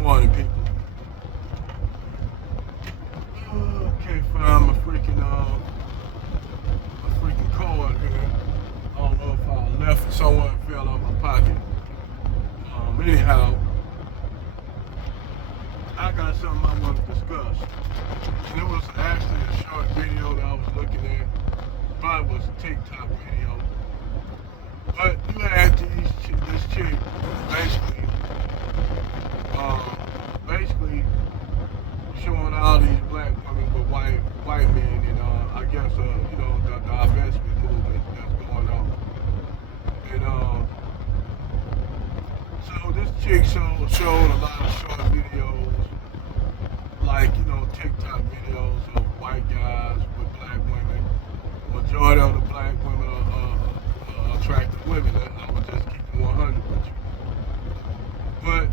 morning, people. Can't find my freaking card here. I don't know if I left it somewhere and fell out of my pocket. Anyhow, I got something I want to discuss. And it was actually a short video that I was looking at. Probably was a TikTok video. But you had this chick basically showing all these black women with white men, and I guess the divestment movement that's going on. And so this chick showed a lot of short videos, like TikTok videos of white guys with black women. Majority of the black women are attractive women. I would just keep it 100 with you. But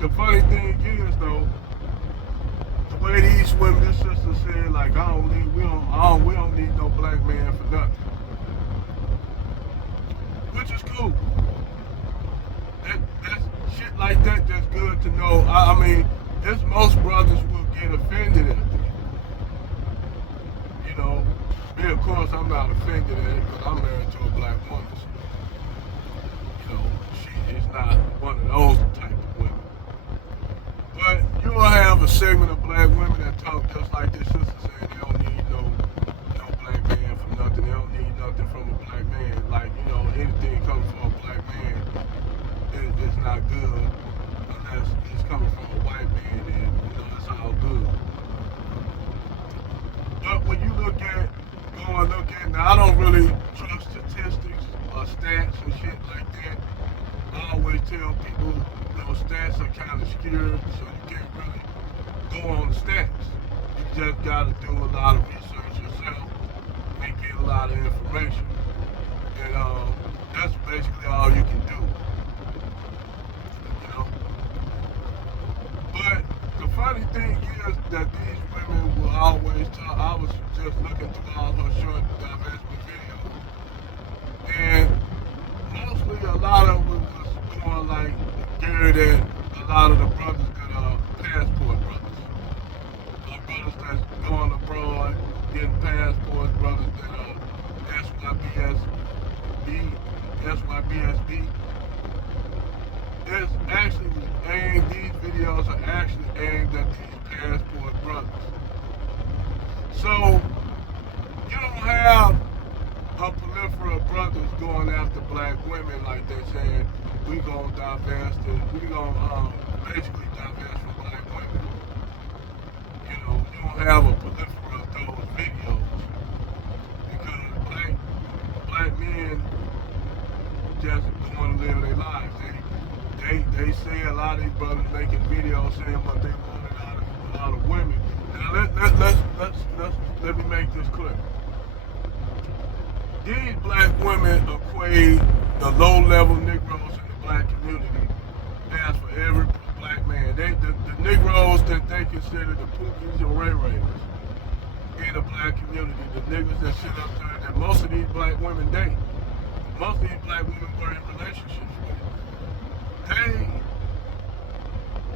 the funny thing is, though, the way these women, this sister said, like, we don't need no black man for nothing, which is cool. That's shit like that. That's good to know. I mean, there's most brothers will get offended at that. Me, of course, I'm not offended at it because I'm married to a black woman. So, she is not one of those type of women. But you'll have a segment of black women that talk just like this sister saying they don't need no black man for nothing. They don't need nothing from a black man. Like, anything coming from a black man is not good unless it's coming from a white man, and it's all good. But when you look at now, I don't really trust statistics or stats and shit like that. I always tell people those stats are kind of skewed, so you can't really go on the stats. You just got to do a lot of research yourself and get a lot of information. And that's basically all you can do. But the funny thing is that these women will always talk. I was just looking through all her short divestment videos, and mostly a lot of them was going like geared at a lot of the brothers that are passport brothers. Brothers that's going abroad, getting passports, brothers that are SYBSB. It's actually aimed, these videos are actually aimed at these passport brothers. So, you don't have a plethora of brothers going after black women like they're saying, we gonna divest and we gonna basically divest from black women. You don't have a plethora of those videos because black men just want to live their lives. They say a lot of these brothers making videos saying what they want out of women. Now let me make this clear. These black women equate the low-level Negroes in the black community as for every black man. The Negroes that they consider the Pookies and Ray Rays in the black community, the niggas that sit up there that most of these black women date. Most of these black women were in relationships with. They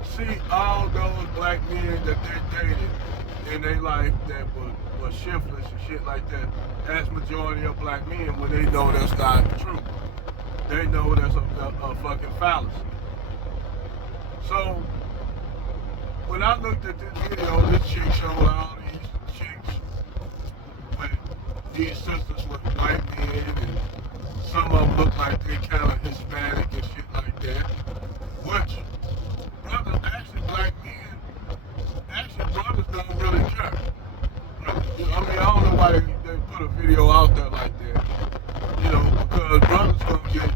see all those black men that they dated in their life that were shiftless and shit like that as majority of black men when they know that's not true. They know that's a fucking fallacy. So when I looked at this video, this chick showed all these chicks with these sisters with white men, and some of them look like they kind of Hispanic and shit like that. Which, brothers, actually black men, brothers don't really care. I mean, I don't know why they put a video out there like that. Because brothers gonna get,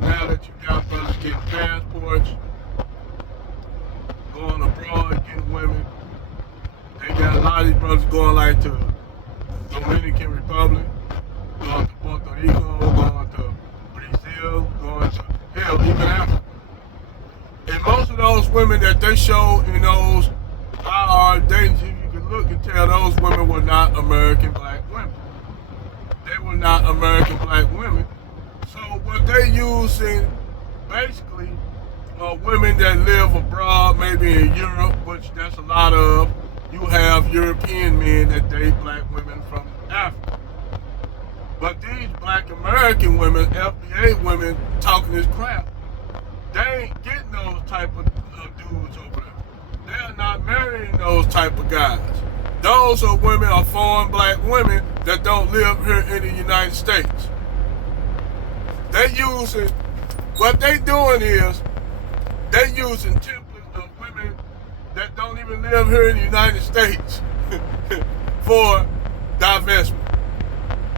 now that you got brothers getting passports, going abroad, getting women, they got a lot of these brothers going like to Dominican Republic, going to Puerto Rico, going to Brazil, going to hell, even Africa. And most of those women that they show in those IR dating, you can look and tell those women were not American black women. They were not American black women. So what they using basically women that live abroad, maybe in Europe, which that's a lot of. You have European men that date black women from Africa. But these black American women, FBA women, talking this crap, they ain't getting those type of dudes over there. They're not marrying those type of guys. Those are women, are foreign black women that don't live here in the United States. They using, what they doing is, they using templates of women that don't even live here in the United States for divestment.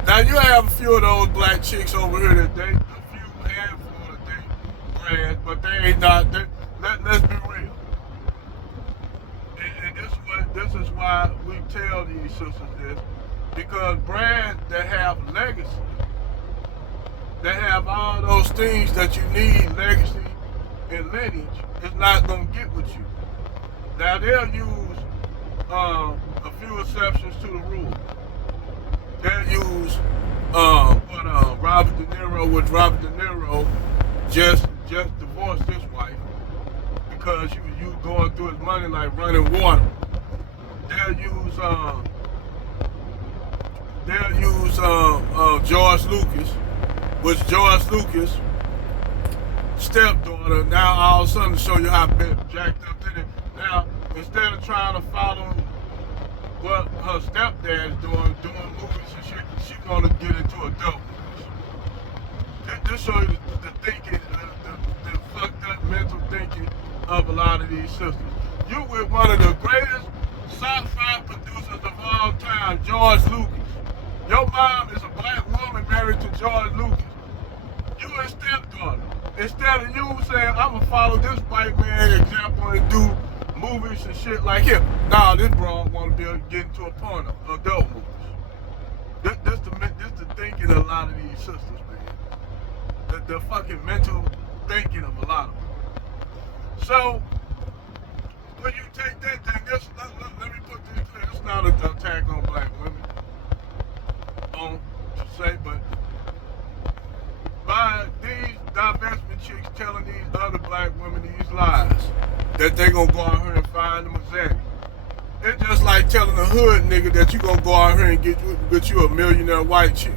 Now you have a few of those black chicks over here that date, a few handful that date Brad, but they ain't not. Let's be real. And this is why we tell these sisters this, because Brad that have legacy, that have all those things that you need, legacy and lineage, is not gonna get with you. Now they'll use a few exceptions to the rule. They'll use Robert De Niro, which Robert De Niro just divorced his wife because you going through his money like running water. They'll use George Lucas, which George Lucas stepdaughter, now all of a sudden to show you how jacked up in it. Now, instead of trying to follow what her stepdad's doing movies and shit, she's gonna get into adult movies. This show you the thinking, the fucked up mental thinking of a lot of these sisters. You with one of the greatest sci-fi producers of all time, George Lucas. Your mom is a black woman married to George Lucas. You his stepdaughter. Instead of you saying, I'm gonna follow this white man example and do movies and shit like him. Nah, this broad wanna get into a porno, adult movies. This the thinking of a lot of these sisters, man. The fucking mental thinking of a lot of them. So, when you take that thing, let me put this clear. It's not an attack on black women. To say, but by these divestment chicks telling these other black women these lies, that they gonna go out here and find them a zaddy. It's just like telling a hood nigga that you gonna go out here and get you a millionaire white chick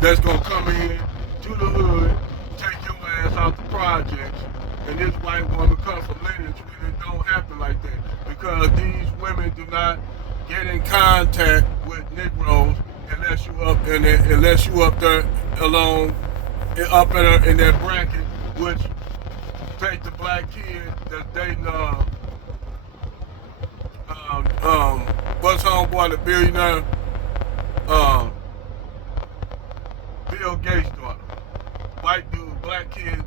that's gonna come in to the hood, take your ass out the projects, and this white woman come from lineage when it don't happen like that, because these women do not get in contact with Negroes unless you up there alone, up in that bracket, which take the black kid that's dating what's homeboy, the billionaire, Bill Gates' daughter. White dude, black kid.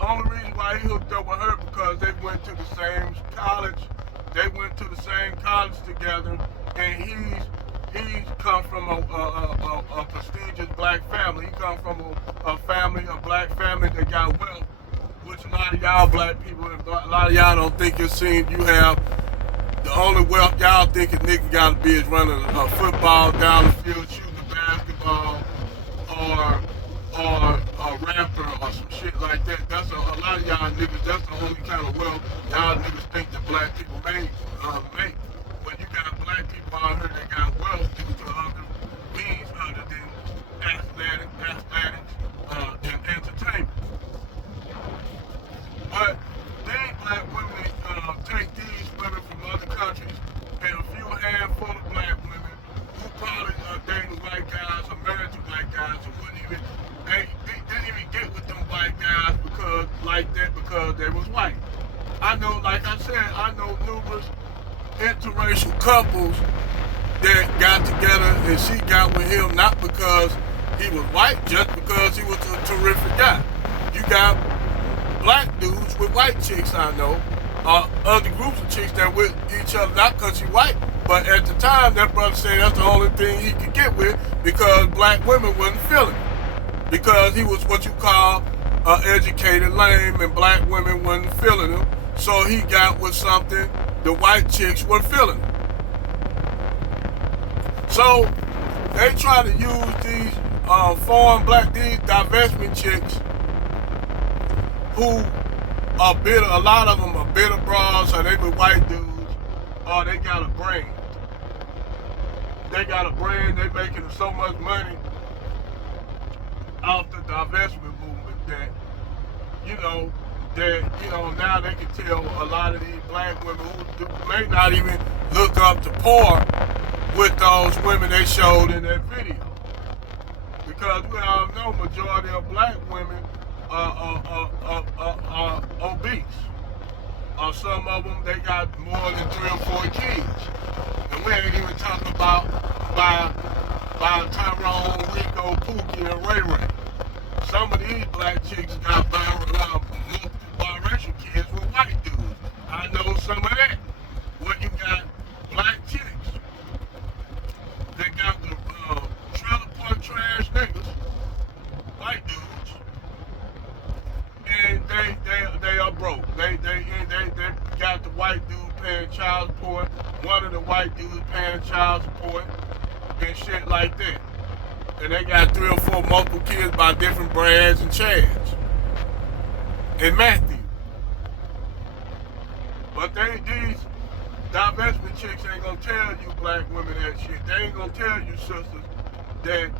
Only reason why he hooked up with her because they went to the same college. They went to the same college together, and he's come from a prestigious black family. He come from a black family that got wealth, which a lot of y'all black people, a lot of y'all don't think it's seen. You have the only wealth y'all think a nigga gotta be is running a football down the field, shooting a basketball, or a rapper or some shit like that. That's a lot of y'all niggas, that's the only kind of wealth y'all niggas think that black people make. When you got black people out here that got wealth due to other means other than athletics, and entertainment. But these black women take these women from other countries, and a few handful of black women who probably are dating white guys or married to white guys who they didn't even get with them white guys because they was white. I know, like I said, I know numerous interracial couples that got together and she got with him not because he was white, just because he was a terrific guy. You got black dudes with white chicks, I know, other groups of chicks that with each other, not because she white, but at the time that brother said that's the only thing he could get with because black women wasn't feeling it. Because he was what you call educated lame and black women wasn't feeling him. So he got with something the white chicks were feeling. So they try to use these these divestment chicks who are bitter. A lot of them are bitter bras, or they with white dudes, or they got a brand. They got a brand. They making so much money off the divestment movement that now they can tell a lot of these black women who may not even look up to par with those women they showed in that video. Because we all know majority of black women are obese. Or some of them, they got more than 3 or 4 kids. And we ain't even talking about by Tyrone, Rico, Pookie, and Ray Ray. Some of these black chicks got multiple biracial kids with white dudes. I know some of that. When you got black chicks, they got the trailer park trash niggas, white dudes, and they are broke. They got the white dude paying child support, one of the white dudes paying child support, and shit like that. And they got 3 or 4 multiple kids by different Brads and Chads and Matthew. But these divestment chicks ain't gonna tell you black women that shit. They ain't gonna tell you sisters that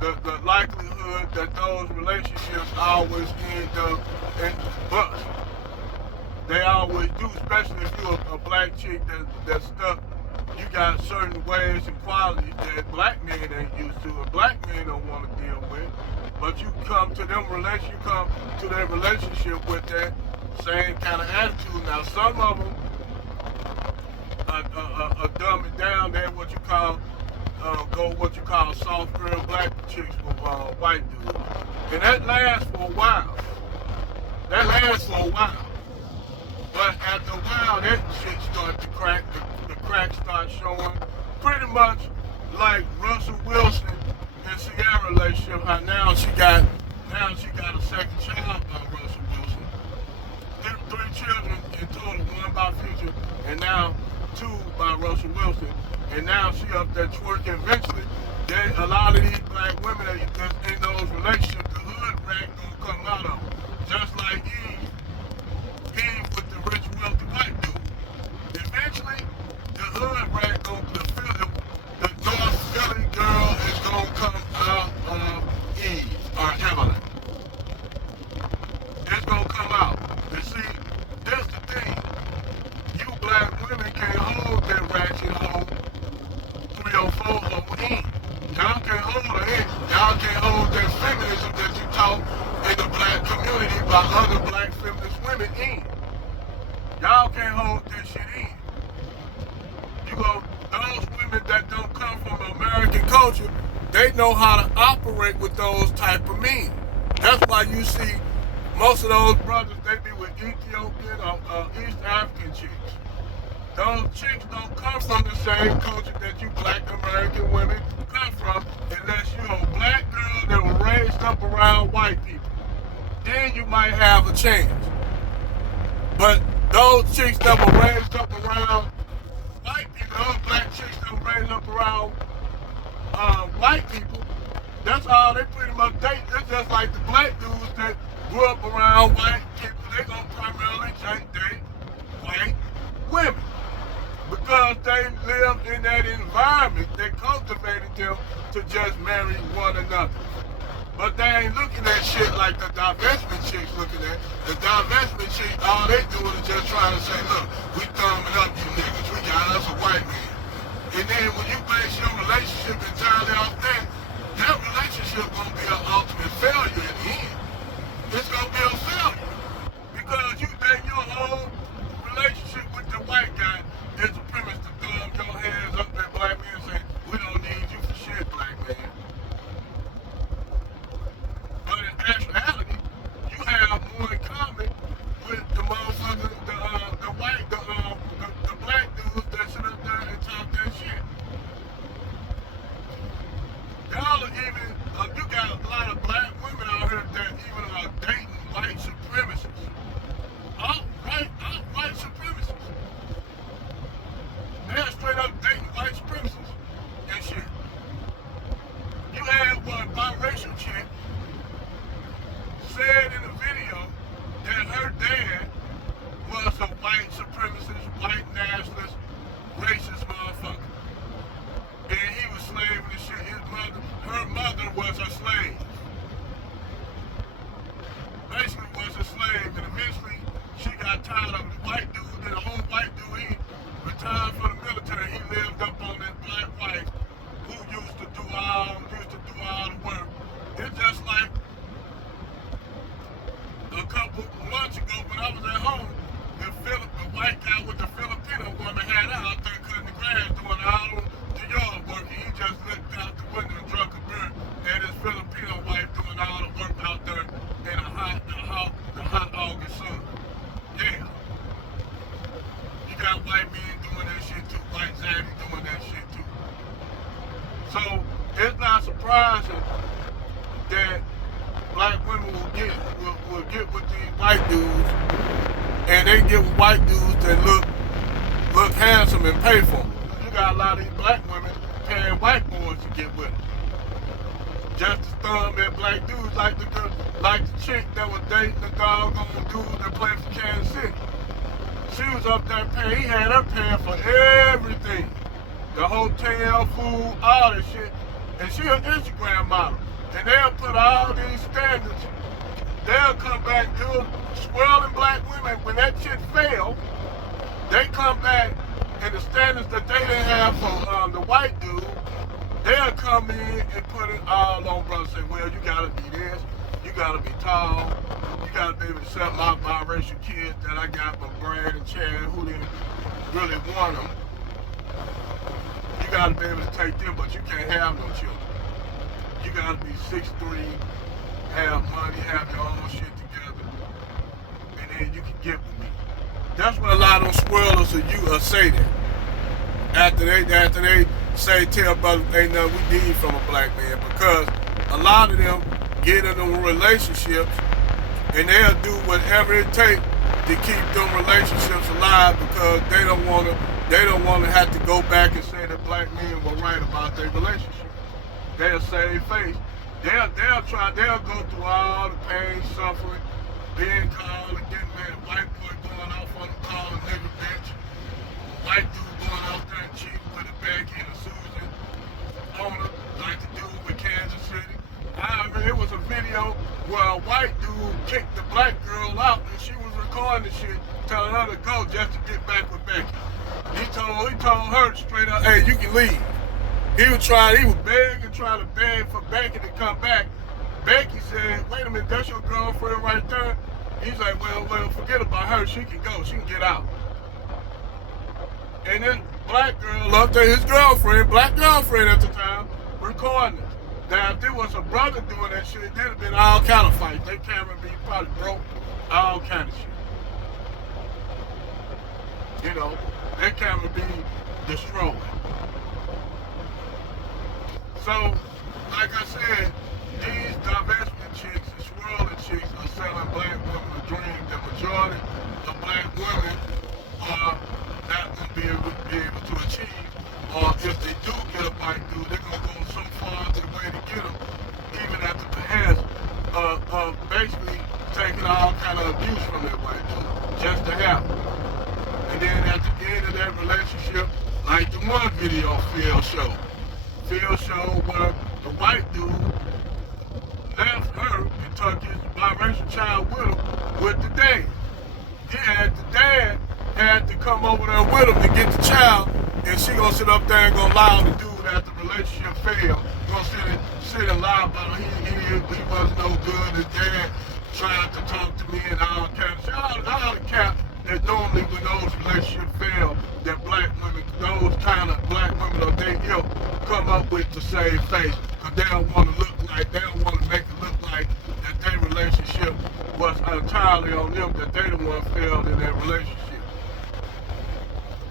the likelihood that those relationships always end up in bust. They always do, especially if you're a black chick that's stuck. You got certain ways and qualities that black men ain't used to, and black men don't want to deal with. But you come to their relationship with that same kind of attitude. Now, some of them are dumb it down. They're what you call soft girl black chicks with white dudes, and that lasts for a while. But after a while, that shit starts to crack. The crack starts showing, pretty much like Russell Wilson and Ciara relationship. How now she got a second child by Russell Wilson. 3 children in total, 1 by Future, and now 2 by Russell Wilson. And now she up there twerking. Eventually, a lot of these black women that's in those relationships, the hood rat gonna come out of them. Just like Eve with the rich, wealthy white dude. Eventually, the hood rat the North Philly girl is gonna come out of Eve or Evelyn. It's gonna come out. And see, that's the thing. You black women can't hold that ratchet hoe 304 over Eve. Y'all can't hold her in. Y'all can't hold that feminism that you taught in the black community by other black feminist women in. Y'all can't hold that shit in. Those women that don't come from American culture, they know how to operate with those type of men. That's why you see most of those brothers, they be with Ethiopian or East African chicks. Those chicks don't come from the same culture that you black American women come from, unless you're a black girl that was raised up around white people. Then you might have a chance. But those chicks that were raised up around white people, those black chicks that were raised up around white people, that's all they pretty much date. It's just like the black dudes that grew up around white people, they gonna primarily date white women. Because they live in that environment that cultivated them to just marry one another. But they ain't looking at shit like the divestment chicks looking at. The divestment chicks, all they doing is just trying to say, look, we thumbing up you niggas, we got us a white man. And then when you base your relationship entirely off that relationship gonna be an ultimate failure in the end. It's gonna be a failure. Because you think your whole relationship with the white guy is a premise to thumb your hands up at black men and say, we don't need you for shit, black man. But in actuality, you have more in common with the motherfuckers, the black dudes that sit up there and talk that shit. Y'all are even, you got all the work out there in the hot August sun. Yeah. You got white men doing that shit too. White Zaddy doing that shit too. So it's not surprising that black women will get with these white dudes, and they get with white dudes that look handsome and pay for them. You got a lot of these black women paying white boys to get with them. Just to thumb at black dudes like the chick that was dating the doggone dude that played for Kansas City. She was up there paying, he had her paying for everything. The hotel, food, all that shit. And she an Instagram model. And they'll put all these standards. They'll come back, dude, swirling black women. When that shit fail, they come back and the standards that they didn't have for the white dude, they'll come in and put it all on brothers. Say, well, you gotta be this, you gotta be tall, you gotta be able to accept my biracial kids that I got from Brad and Chad who didn't really want them. You gotta be able to take them, but you can't have no children. You gotta be 6'3", have money, have your own shit together, and then you can get with me. That's what a lot of them swirlers of you say that. After they say, tell brothers ain't nothing we need from a black man, because a lot of them get into relationships and they'll do whatever it takes to keep them relationships alive, because they don't want to have to go back and say that black men were right about their relationship. They'll save face. They'll go through all the pain, suffering, being called and getting mad. White boy going off on them, calling nigga bitch. White dude going out there and cheating with a backhand of Susan owner, like the dude with Kansas City. I remember it was a video where a white dude kicked the black girl out and she was recording the shit, telling her to go just to get back with Becky. He told her straight up, hey, you can leave. He was begging, trying to beg for Becky to come back. Becky said, wait a minute, that's your girlfriend right there? He's like, well, forget about her, she can go, she can get out. And this black girl up there, his girlfriend, black girlfriend at the time, recording it. Now, if there was a brother doing that shit, there'd have been all kind of fights. Their camera be probably broke, all kind of shit. You know, their camera be destroyed. So, like I said, these divestment chicks and swirling chicks are selling black women a dream. The majority of black women are not going to be able to achieve, or if they do get a white dude, they're going to go so far to the way to get them, even at the behest of basically taking all kind of abuse from that white dude, just to have them. And then at the end of that relationship, like the one video Phil showed where the white dude left her and took his biracial child with him with the dad. The dad had to come over there with him to get the child, and she gonna sit up there and gonna lie the dude after the relationship failed. Gonna sit and lie about him. He wasn't no good. His dad tried to talk to me and all kind of shit. All the cap that normally when those relationships fail, that black women, those kind of black women of their ilk come up with to save face. Because they don't want to they don't want to make it look like that their relationship was entirely on them, that they the one failed in their relationship.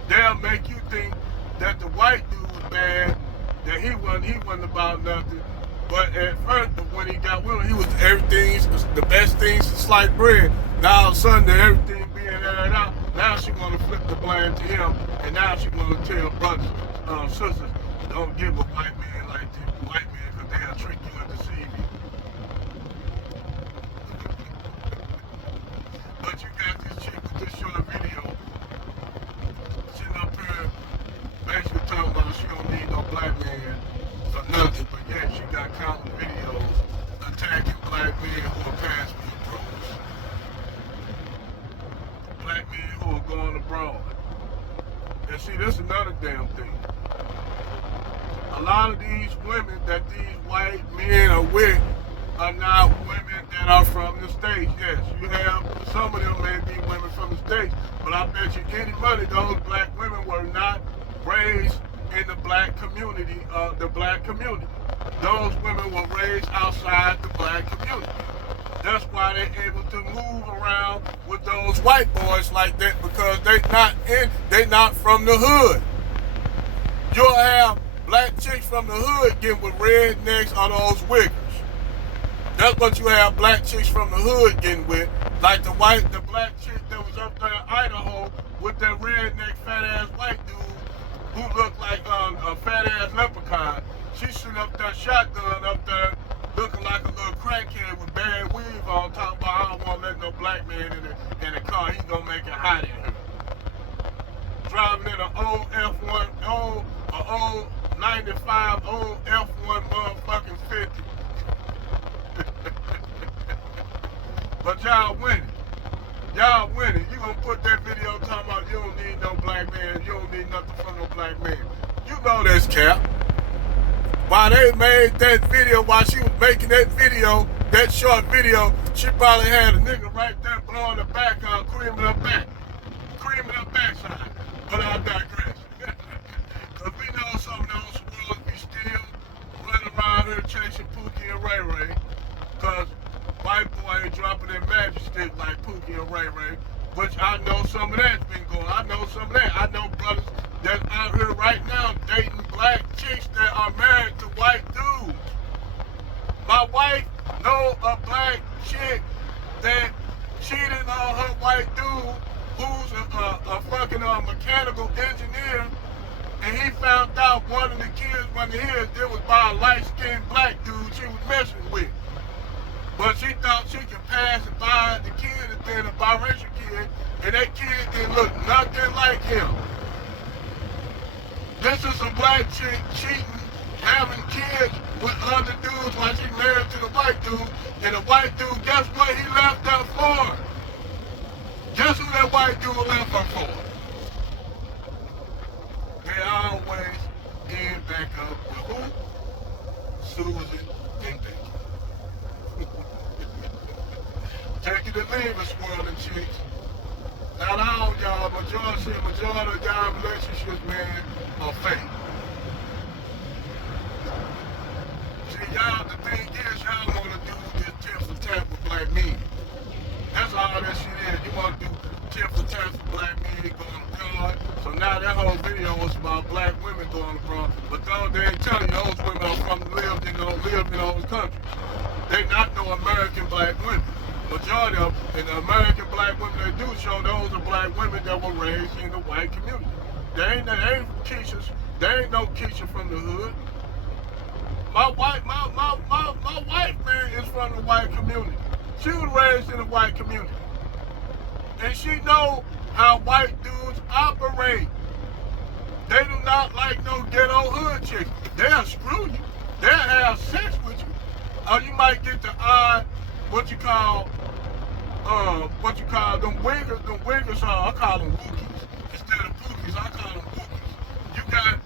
They'll make you think that the white dude was bad, that he wasn't about nothing. But at first, when he got with him, he was the best things to slice bread. Now all of a sudden, everything being aired out, now she want to flip the blame to him, and now she want to tell brothers, sisters, don't give a white man like this, white man, because they'll trick you and deceive you. But you got this chick with this short video, sitting up here, basically talking about she don't need no black man for nothing, but yet she got countless videos attacking black men who are past being pros. Black men who are going abroad. And see, this is another damn thing. A lot of these women that these white men are with are not women that are from the States. Yes, you have, some of them may be women from the States, but I bet you any money those black women were not raised in the black community, Those women were raised outside the black community. white boys like that because they not from the hood. You'll have black chicks from the hood getting with rednecks or those wiggers. That's what you have black chicks from the hood getting with, like the black chick that was up there in Idaho with that redneck fat ass white dude who looked like a fat ass leprechaun. She's sitting up there shotgun up there looking like a little crackhead with bad weave on, talking about I don't want to let no black man in the car. He's gonna make it hot in here. Driving in an old F1, old 95, old F1 motherfucking 50. But y'all winning. Y'all winning. You gonna put that video talking about you don't need no black man, you don't need nothing from no black man. You know that's cap. While they made that video, while she was making that video, that short video, she probably had a nigga right there blowing the back on, creaming her backside. But I digress. Cause we know some of those worlds be still running around here chasing Pookie and Ray Ray. Cause white boy ain't dropping their magic stick like Pookie and Ray Ray. Which I know some of that's been going. I know some of that. I know brothers that's out here right now dating black chicks that are married to white dudes. My wife know a black chick that cheated on her white dude who's a fucking mechanical engineer, and he found out one of the kids wasn't his, it was by a light-skinned black dude she was messing with. But she thought she could pass and buy the kid as being a biracial kid, and that kid didn't look nothing like him. This is a black chick cheating, having kids with other dudes while she married to the white dude, and the white dude, guess what he left her for? Guess who that white dude left her for? They always end back up with who? Susan and Becky. Take it or leave it, swirling chicks. Not all y'all, majority of y'all relationships, man, are fake. See, y'all, the thing is, y'all want to do this tip for tap with black men. That's all that shit is. You want to do tip for tap for black men going abroad. So now that whole video was about black women going abroad. But those, they ain't telling you those women are lived in those countries. They not no American black women. Majority of and the American black women they do show, those are black women that were raised in the white community. They ain't Keishas. They ain't no Keisha from the hood. My wife, man, is from the white community. She was raised in the white community. And she know how white dudes operate. They do not like no ghetto hood chicks. They'll screw you. They'll have sex with you. Or you might get the odd, what you call them wiggers are, I call them wookies. Instead of pookies, I call them wookies. You got